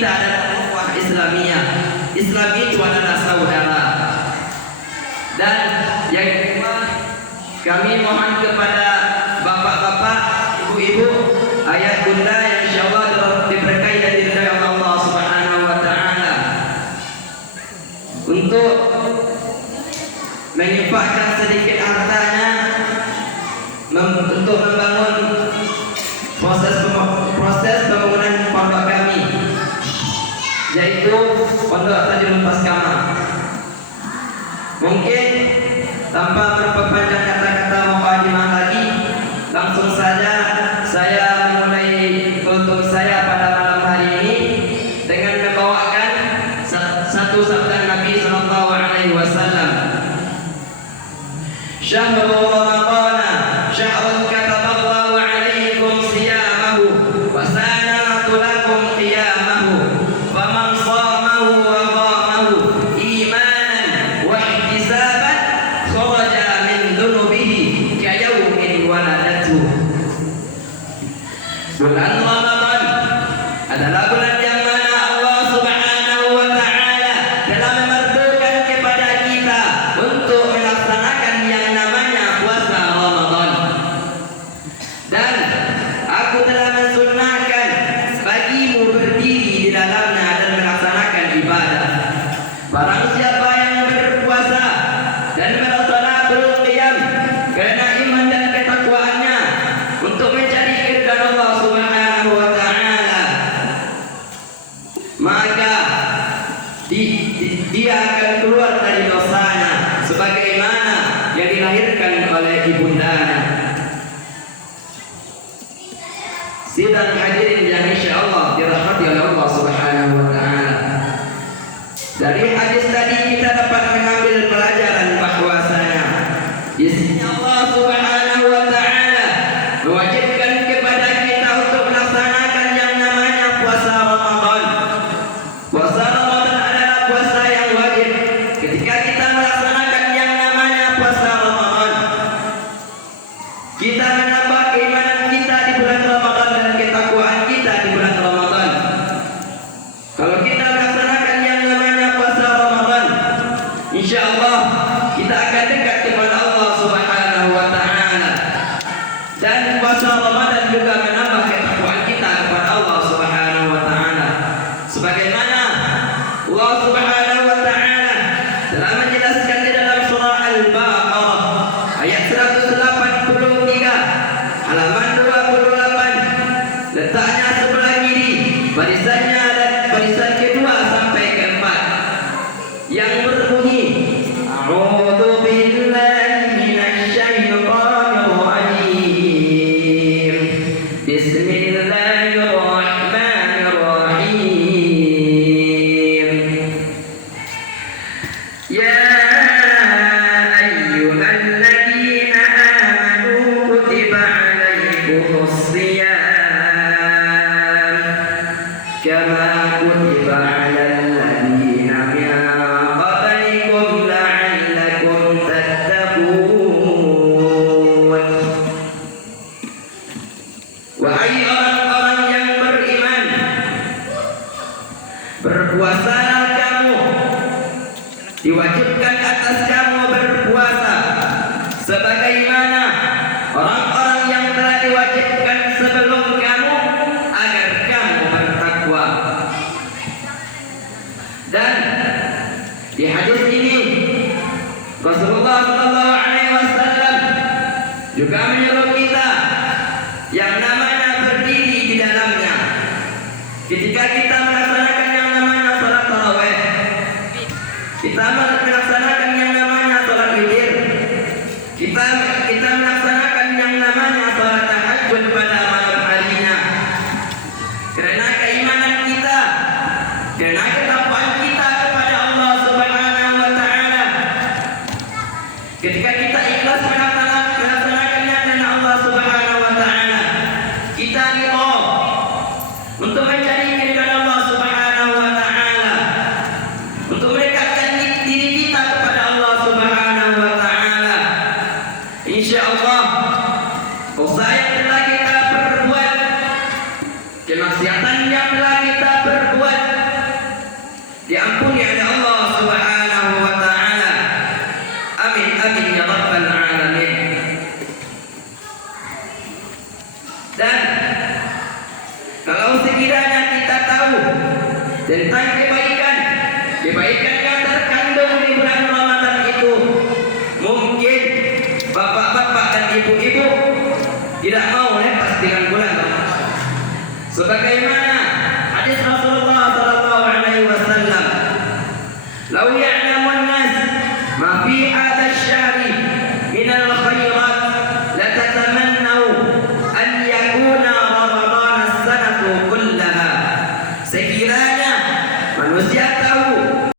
kita adalah ukhuwah Islamiyah. Islam itu adalah saudara. Dan yang kedua, kami mohon kepada bapak-bapak, ibu-ibu, ayah bunda yang insyaallah diberkahi dan diridhai Allah Subhanahu wa taala untuk menyempatkan sedikit hartanya untuk membangun proses pembangunan pondok kami, yaitu Pondok Tajul Paskama. Mungkin tanpa berpanjang kata-kata mukadimah lagi, langsung saja saya mulai kultum saya pada malam hari ini dengan membawakan satu sabda Nabi sallallahu alaihi wasallam. Syahrul Ramadhan syahrun kataballahu alaikum siyamahu wa sana'tu lakum qiyamahu faman shamahu wa qamahu imanan wa ihtisaban kharaja min dhunubihi ka yawmin waladatu. Bulan Ramadan adalah bulan yang mana Allah Subhanahu wa taala telah memerdukan kepada kita untuk melaksanakan yang namanya puasa Ramadan. Dan aku telah mensunnahkan bagimu berdiri di dalamnya dan melaksanakan ibadah. Barang siapa yang berpuasa dan melaksanakan qiyam karena iman dan ketakwaannya untuk mencari keridhaan Allah Subhanahu wa taala, maka dia akan keluar dari dosanya sebagaimana yang dilahirkan oleh ibundanya. Sidang hadirin yang insyaallah dirahmati oleh Allah Subhanahu wa taala. Dari hadis tadi kita dapat mengambil pelajaran bahwasanya di sini Allah Subhanahu wa taala mewajibkan kepada kita untuk melaksanakan yang namanya puasa Ramadan. Puasa Ramadan adalah puasa yang wajib. Ketika kita melaksanakan yang namanya puasa Ramadan, kita menambah keimanan kita di bulan Ramadan dan ketakwaan kita di bulan Ramadan. Kalau kita melaksanakan yang namanya puasa Ramadan, insyaallah kita akan dekat kepada Allah Subhanahu wa taala. Dan puasa Ramadan juga menambah ketakwaan kita kepada Allah Subhanahu wa taala. Sebagaimana Allah Subhanahu wa taala telah menjelaskan di dalam surah Al-Baqarah ayat 183 halaman 28, letaknya sebelah kiri, barisannya dan barisan kedua sampai keempat, yang berbunyi A'udzu billahi minasy syaithanir rajim. Bismillahirrahmanirrahim. Ya ayyuhalladzina amanu kutiba 'alaikumus shiyam kama kutiba 'alal ladzina min qablikum la'allakum tattaqun. Wahai orang-orang yang beriman, berpuasalah kamu. Diwajibkan atas kamu berpuasa sebagaimana orang-orang yang telah diwajibkan sebelum kamu, agar kamu bertakwa. Dan di hadis ini Rasulullah sallallahu alaihi wasallam juga menyuruh kita yang namanya berdiri di dalamnya. Ketika kita melaksanakan yang namanya salat tarawih, kita melaksanakan yang namanya salat witir, kita melaksanakan yang namanya salat tahajud pada malam harinya. Karena keimanan kita, karena ketakwaan kita kepada Allah Subhanahu wa taala. Ketika kita ikhlas melaksanakannya karena Allah Subhanahu wa taala, kita ridha untuk mencari keridhaan Allah Subhanahu wa taala, untuk mendekatkan diri kita kepada Allah Subhanahu wa taala. Insyaallah dosa yang telah kita perbuat, kemaksiatan yang telah kita perbuat, tentang kebaikan yang terkandung di bulan Ramadan itu. Mungkin bapak-bapak dan ibu-ibu tidak mau lepas dengan bulan Ramadan. Sebagaimana